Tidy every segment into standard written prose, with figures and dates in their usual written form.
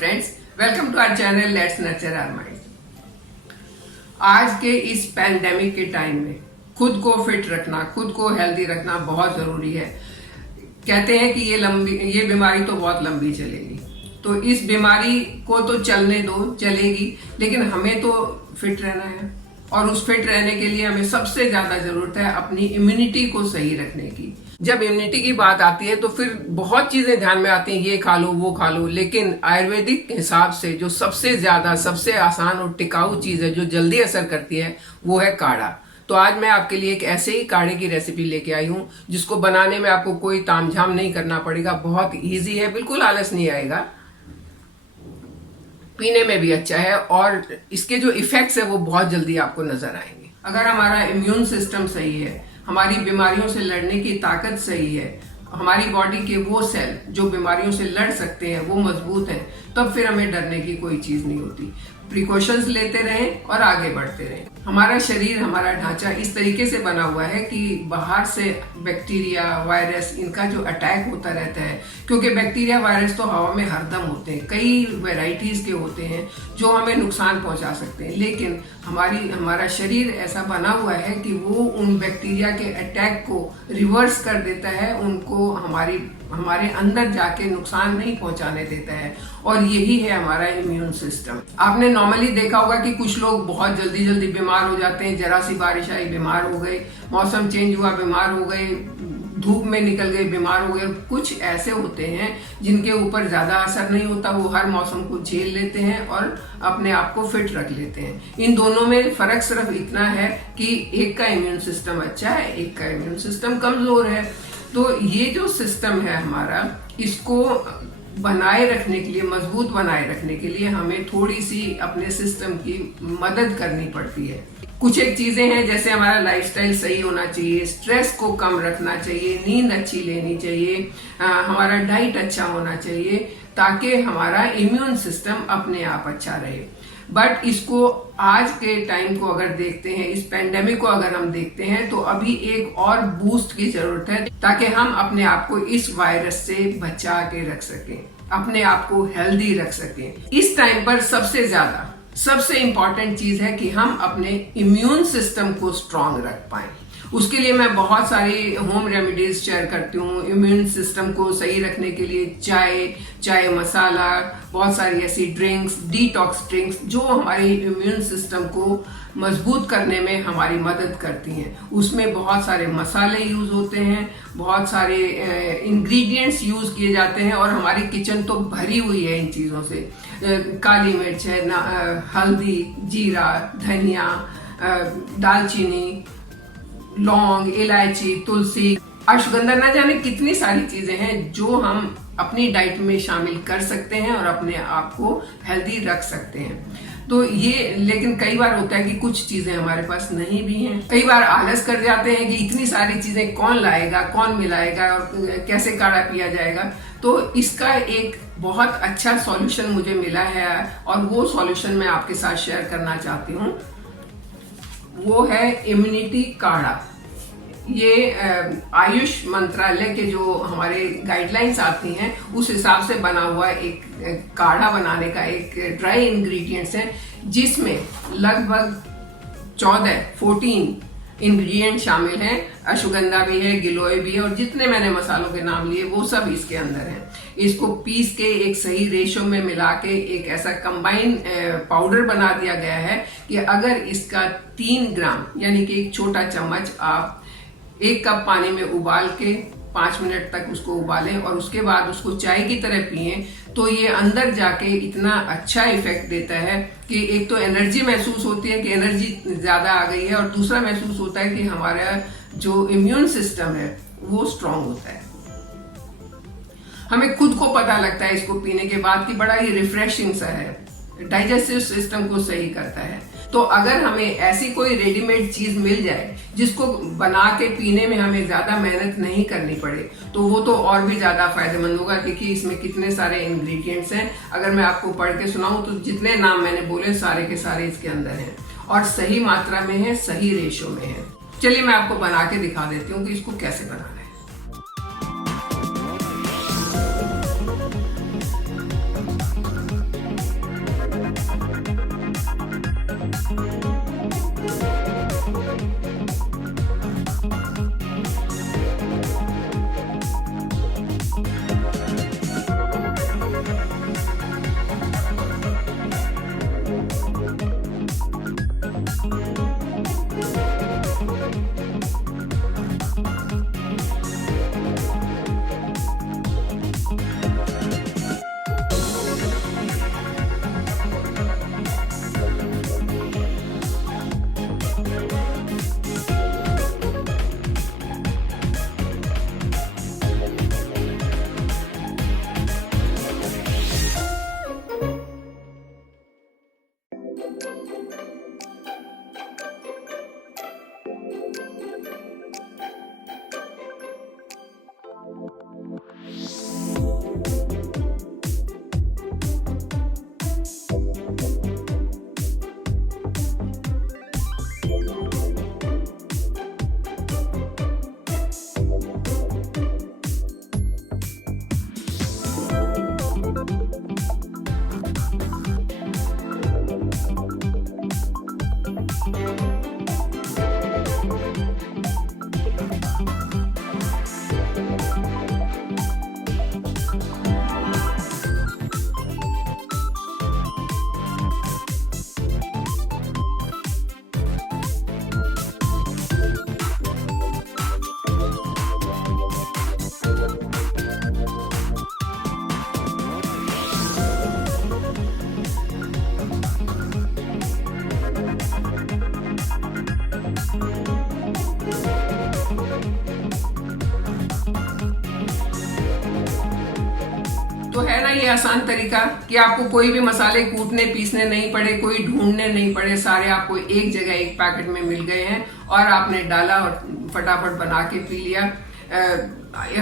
Friends, welcome to our channel let's nurture our mind. आज के इस पैंडेमिक के टाइम में खुद को फिट रखना, खुद को हेल्दी रखना बहुत जरूरी है। कहते हैं कि ये बीमारी तो बहुत लंबी चलेगी, तो इस बीमारी को तो चलने दो, चलेगी, लेकिन हमें तो फिट रहना है। और उस फिट रहने के लिए हमें सबसे ज्यादा जरूरत है अपनी इम्यूनिटी को सही रखने की। जब इम्यूनिटी की बात आती है तो फिर बहुत चीजें ध्यान में आती हैं, ये खा लो वो खा लो, लेकिन आयुर्वेदिक हिसाब से जो सबसे ज्यादा, सबसे आसान और टिकाऊ चीज है जो जल्दी असर करती है वो है काढ़ा। तो आज मैं आपके लिए एक ऐसे ही काढ़े की रेसिपी लेके आई हूँ जिसको बनाने में आपको कोई तामझाम नहीं करना पड़ेगा, बहुत ईजी है, बिल्कुल आलस नहीं आएगा, पीने में भी अच्छा है और इसके जो इफेक्ट्स है वो बहुत जल्दी आपको नजर आएंगे। अगर हमारा इम्यून सिस्टम सही है, हमारी बीमारियों से लड़ने की ताकत सही है, हमारी बॉडी के वो सेल जो बीमारियों से लड़ सकते हैं वो मजबूत हैं, तब फिर हमें डरने की कोई चीज नहीं होती। प्रिकॉशंस लेते रहें और आगे बढ़ते रहें। हमारा शरीर, हमारा ढांचा इस तरीके से बना हुआ है कि बाहर से बैक्टीरिया, वायरस, इनका जो अटैक होता रहता है, क्योंकि बैक्टीरिया, वायरस तो हवा में हरदम होते हैं, कई वैरायटीज के होते हैं जो हमें नुकसान पहुंचा सकते हैं, लेकिन हमारा शरीर ऐसा बना हुआ है कि वो उन बैक्टीरिया के अटैक को रिवर्स कर देता है, उनको हमारे अंदर जाके नुकसान नहीं पहुंचाने देता है। और यही है हमारा इम्यून सिस्टम। आपने नॉर्मली देखा होगा कि कुछ लोग बहुत जल्दी जल्दी बीमार हो जाते हैं, जरा सी बारिश आई बीमार हो गए, मौसम चेंज हुआ बीमार हो गए, धूप में निकल गए बीमार हो गए। कुछ ऐसे होते हैं जिनके ऊपर ज्यादा असर नहीं होता, वो हर मौसम को झेल लेते हैं और अपने आप को फिट रख लेते हैं। इन दोनों में फर्क सिर्फ इतना है कि एक का इम्यून सिस्टम अच्छा है, एक का इम्यून सिस्टम कमजोर है। तो ये जो सिस्टम है हमारा, इसको बनाए रखने के लिए, मजबूत बनाए रखने के लिए हमें थोड़ी सी अपने सिस्टम की मदद करनी पड़ती है। कुछ एक चीजें हैं, जैसे हमारा लाइफस्टाइल सही होना चाहिए, स्ट्रेस को कम रखना चाहिए, नींद अच्छी लेनी चाहिए, हमारा डाइट अच्छा होना चाहिए, ताकि हमारा इम्यून सिस्टम अपने आप अच्छा रहे। बट इसको आज के टाइम को अगर देखते हैं, इस पेंडेमिक को अगर हम देखते हैं, तो अभी एक और बूस्ट की जरूरत है ताकि हम अपने आप को इस वायरस से बचा के रख सकें, अपने आप को हेल्दी रख सकें। इस टाइम पर सबसे इंपॉर्टेंट चीज है कि हम अपने इम्यून सिस्टम को स्ट्रांग रख पाएं। उसके लिए मैं बहुत सारी होम रेमेडीज शेयर करती हूँ। इम्यून सिस्टम को सही रखने के लिए चाय मसाला, बहुत सारी ऐसी ड्रिंक्स, डिटॉक्स ड्रिंक्स जो हमारे इम्यून सिस्टम को मजबूत करने में हमारी मदद करती हैं। उसमें बहुत सारे मसाले यूज होते हैं, बहुत सारे इंग्रेडिएंट्स यूज किए जाते हैं और हमारी किचन तो भरी हुई है इन चीजों से। काली मिर्च है, हल्दी, जीरा, धनिया, दालचीनी, लौंग, इलायची, तुलसी, अश्वगंधा, ना जाने कितनी सारी चीजें हैं जो हम अपनी डाइट में शामिल कर सकते हैं और अपने आप को हेल्दी रख सकते हैं। तो ये, लेकिन कई बार होता है कि कुछ चीजें हमारे पास नहीं भी हैं। कई बार आलस कर जाते हैं कि इतनी सारी चीजें कौन लाएगा, कौन मिलाएगा और कैसे काढ़ा पिया जाएगा। तो इसका एक बहुत अच्छा सॉल्यूशन मुझे मिला है और वो सॉल्यूशन मैं आपके साथ शेयर करना चाहती हूँ। वो है इम्यूनिटी काढ़ा। ये आयुष मंत्रालय के जो हमारे गाइडलाइंस आती हैं उस हिसाब से बना हुआ एक काढ़ा बनाने का एक ड्राई इंग्रेडिएंट्स है, जिसमें लगभग 14 इंग्रेडिएंट शामिल हैं। अश्वगंधा भी है, गिलोय भी है और जितने मैंने मसालों के नाम लिए वो सब इसके अंदर हैं। इसको पीस के एक सही रेशो में मिला के एक ऐसा कंबाइन पाउडर बना दिया गया है कि अगर इसका 3 ग्राम यानी कि एक छोटा चम्मच आप 1 कप पानी में उबाल के 5 मिनट तक उसको उबालें और उसके बाद उसको चाय की तरह पिएं, तो ये अंदर जाके इतना अच्छा इफेक्ट देता है कि एक तो एनर्जी महसूस होती है कि एनर्जी ज्यादा आ गई है, और दूसरा महसूस होता है कि हमारा जो इम्यून सिस्टम है वो स्ट्रांग होता है। हमें खुद को पता लगता है इसको पीने के बाद कि बड़ा ही रिफ्रेशिंग सा है, डाइजेस्टिव सिस्टम को सही करता है। तो अगर हमें ऐसी कोई रेडीमेड चीज मिल जाए जिसको बना के पीने में हमें ज्यादा मेहनत नहीं करनी पड़े, तो वो तो और भी ज्यादा फायदेमंद होगा। क्योंकि इसमें कितने सारे इंग्रेडिएंट्स हैं, अगर मैं आपको पढ़ के सुनाऊं तो जितने नाम मैंने बोले सारे के सारे इसके अंदर हैं और सही मात्रा में है, सही रेशो में है। चलिए मैं आपको बना के दिखा देती हूँ कि इसको कैसे बनाना है। आसान तरीका कि आपको कोई भी मसाले कूटने पीसने नहीं पड़े, कोई ढूंढने नहीं पड़े, सारे आपको एक जगह एक पैकेट में मिल गए हैं और आपने डाला और फटाफट बना के पी लिया।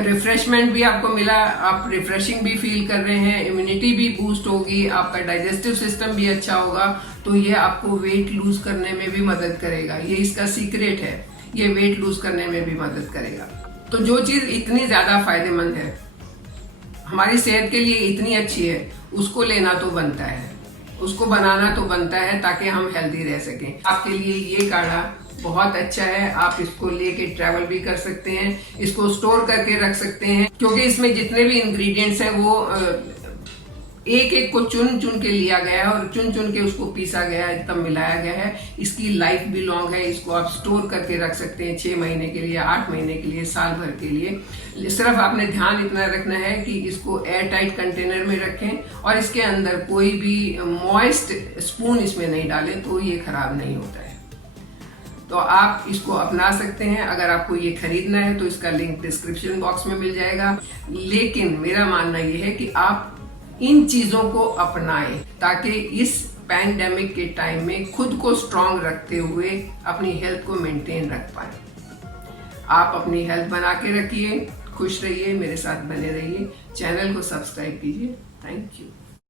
रिफ्रेशमेंट भी आपको मिला, आप रिफ्रेशिंग भी फील कर रहे हैं, इम्यूनिटी भी बूस्ट होगी, आपका डाइजेस्टिव सिस्टम भी अच्छा होगा। तो ये आपको वेट लूज करने में भी मदद करेगा, ये इसका सीक्रेट है, ये वेट लूज करने में भी मदद करेगा। तो जो चीज इतनी ज्यादा फायदेमंद है, हमारी सेहत के लिए इतनी अच्छी है, उसको लेना तो बनता है, उसको बनाना तो बनता है ताकि हम हेल्दी रह सकें। आपके लिए ये काढ़ा बहुत अच्छा है, आप इसको लेके ट्रैवल भी कर सकते हैं, इसको स्टोर करके रख सकते हैं, क्योंकि इसमें जितने भी इंग्रेडिएंट्स हैं वो एक एक को चुन चुन के लिया गया है और चुन चुन के उसको पीसा गया है, तब मिलाया गया है। इसकी लाइफ भी लॉन्ग है, इसको आप स्टोर करके रख सकते हैं 6 महीने के लिए, 8 महीने के लिए, साल भर के लिए। सिर्फ आपने ध्यान इतना रखना है कि इसको एयर टाइट कंटेनर में रखें और इसके अंदर कोई भी मॉइस्ट स्पून इसमें नहीं डालें, तो ये खराब नहीं होता है। तो आप इसको अपना सकते हैं। अगर आपको ये खरीदना है तो इसका लिंक डिस्क्रिप्शन बॉक्स में मिल जाएगा। लेकिन मेरा मानना ये है कि आप इन चीजों को अपनाएं ताकि इस पैंडेमिक के टाइम में खुद को स्ट्रांग रखते हुए अपनी हेल्थ को मेंटेन रख पाए। आप अपनी हेल्थ बना के रखिए, खुश रहिए, मेरे साथ बने रहिए, चैनल को सब्सक्राइब कीजिए। Thank you.